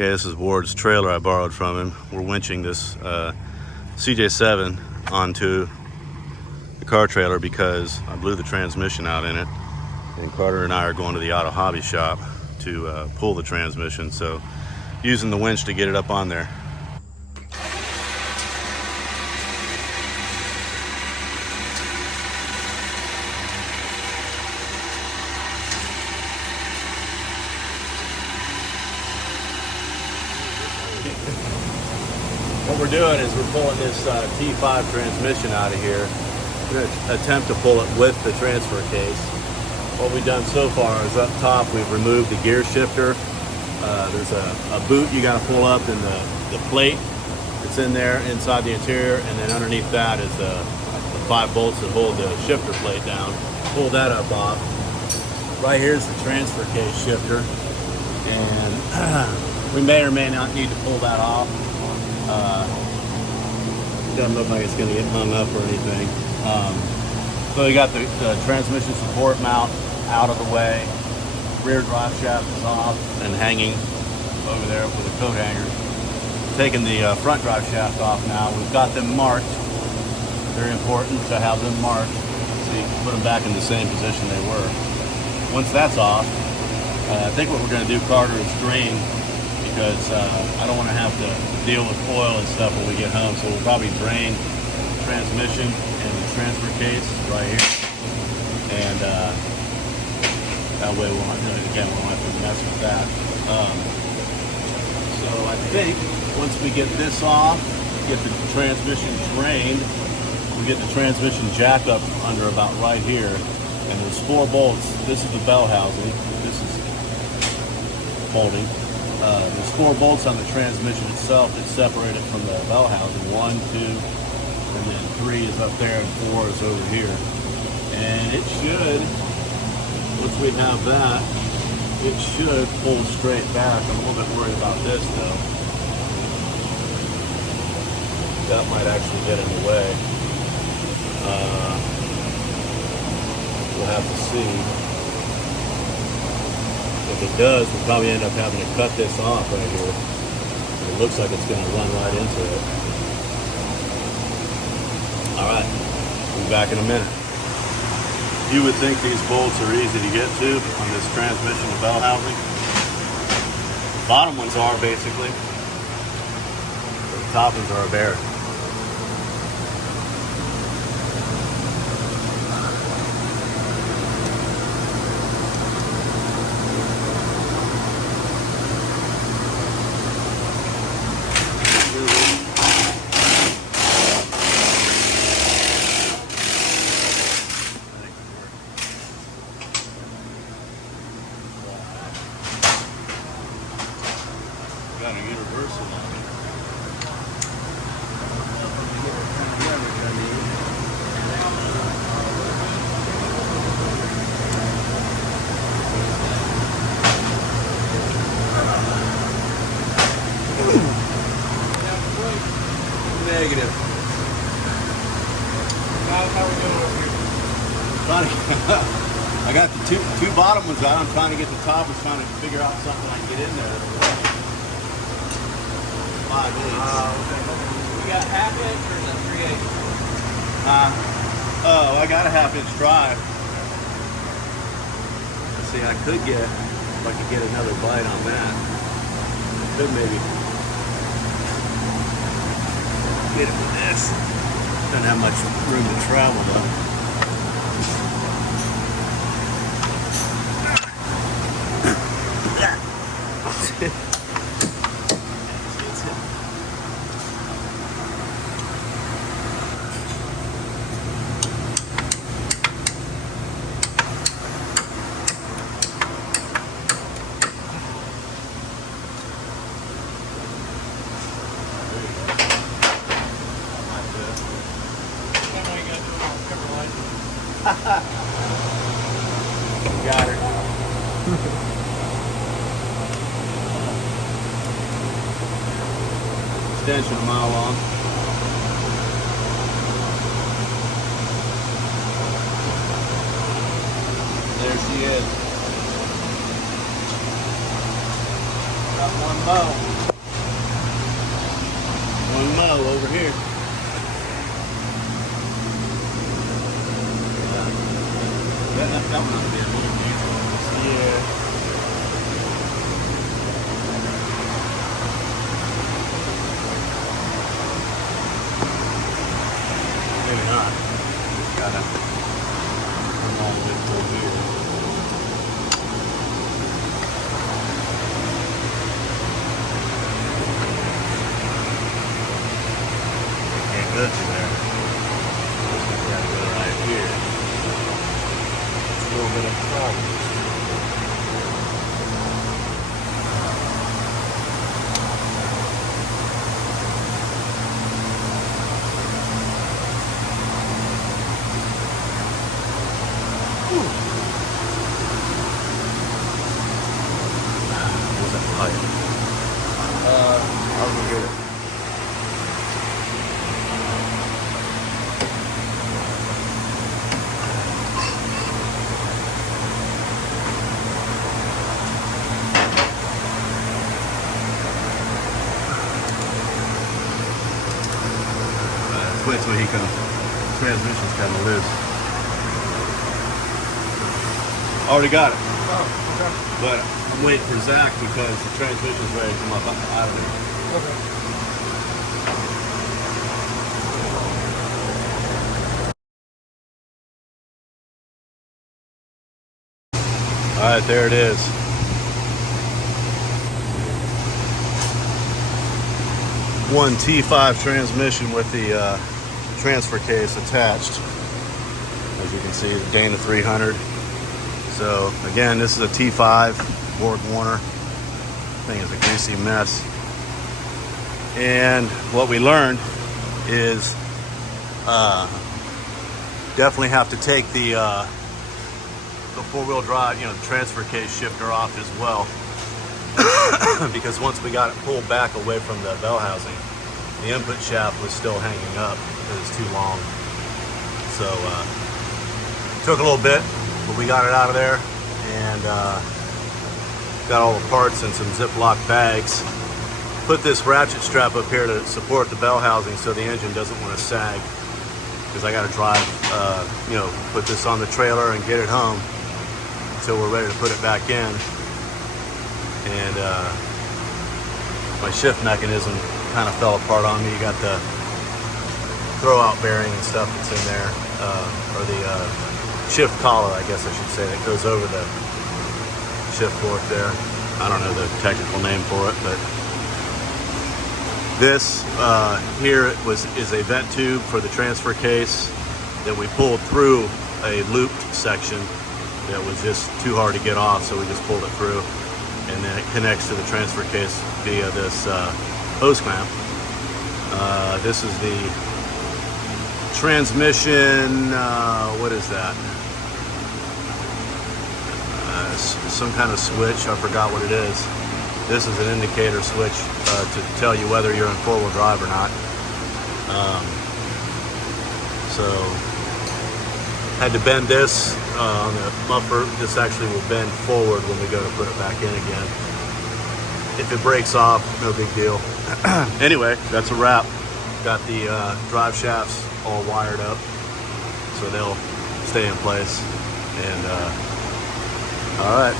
Okay, this is Ward's trailer I borrowed from him. We're winching this CJ7 onto the car trailer because I blew the transmission out in it. And Carter and I are going to the auto hobby shop to pull the transmission. So using the winch to get it up on there. What we're doing is we're pulling this T5 transmission out of here. We're going to attempt to pull it with the transfer case. What we've done so far is up top we've removed the gear shifter. There's a boot you got to pull up, and the plate that's in there inside the interior, and then underneath that is the 5 bolts that hold the shifter plate down. Pull that up off. Right here's the transfer case shifter, and we may or may not need to pull that off. Doesn't look like it's going to get hung up or anything. So you got the transmission support mount out of the way. Rear drive shaft is off and hanging over there with a coat hanger. Taking the front drive shaft off now. We've got them marked. Very important to have them marked so you can put them back in the same position they were. Once that's off, I think what we're going to do, Carter, is drain, because I don't want to have to deal with oil and stuff when we get home. So we'll probably drain the transmission and the transfer case right here, and that way we won't have to mess with that. So I think once we get this off, get the transmission drained, we get the transmission jack up under about right here, and there's 4 bolts. This is the bell housing. This is holding. There's 4 bolts on the transmission itself that separate it from the bell housing. 1, 2, and then 3 is up there, and 4 is over here. And it should, once we have that, it should pull straight back. I'm a little bit worried about this though. That might actually get in the way. We'll have to see. If it does, we'll probably end up having to cut this off right here. It looks like it's going to run right into it. Alright, we'll be back in a minute. You would think these bolts are easy to get to on this transmission and bell housing. The bottom ones are basically. The top ones are bare. Got a universal on it. Negative. How are we doing over here? I got the two bottom ones out. I'm trying to get the top. I'm trying to figure out something I can get in there. 5 inch. We got 1/2 inch or is that 3/8? Oh, I got a 1/2 inch drive. Let's see, I could get, if I could get another bite on that. Could maybe get it with this. Doesn't have much room to travel though. Got her. Extension a mile long. There she is. Got one bow. I'll go get it. Let's wait till he comes. Transmission's kind of loose. Already got it. Oh, okay. But I'm waiting for Zach because the transmission's ready to come up out of there. Okay. All right, there it is. One T5 transmission with the transfer case attached. As you can see, the Dana 300. So again, this is a T5 Borg Warner. Thing is a greasy mess. And what we learned is definitely have to take the four-wheel drive, the transfer case shifter off as well. Because once we got it pulled back away from the bell housing, the input shaft was still hanging up because it's too long. So took a little bit, but we got it out of there and got all the parts in some Ziploc bags. Put this ratchet strap up here to support the bell housing so the engine doesn't want to sag, because I got to drive, put this on the trailer and get it home until we're ready to put it back in. And my shift mechanism kind of fell apart on me. You got the throwout bearing and stuff that's in there, or the shift collar, I guess I should say, that goes over the shift fork there. I don't know the technical name for it, but this here is a vent tube for the transfer case that we pulled through a looped section that was just too hard to get off, so we just pulled it through, and then it connects to the transfer case via this hose clamp. This is the transmission, what is that? Some kind of switch, I forgot what it is. This is an indicator switch to tell you whether you're in four-wheel drive or not. So had to bend this on the muffler. This actually will bend forward when we go to put it back in again. If it breaks off, no big deal. Anyway, that's a wrap. Got the drive shafts all wired up so they'll stay in place. And all right.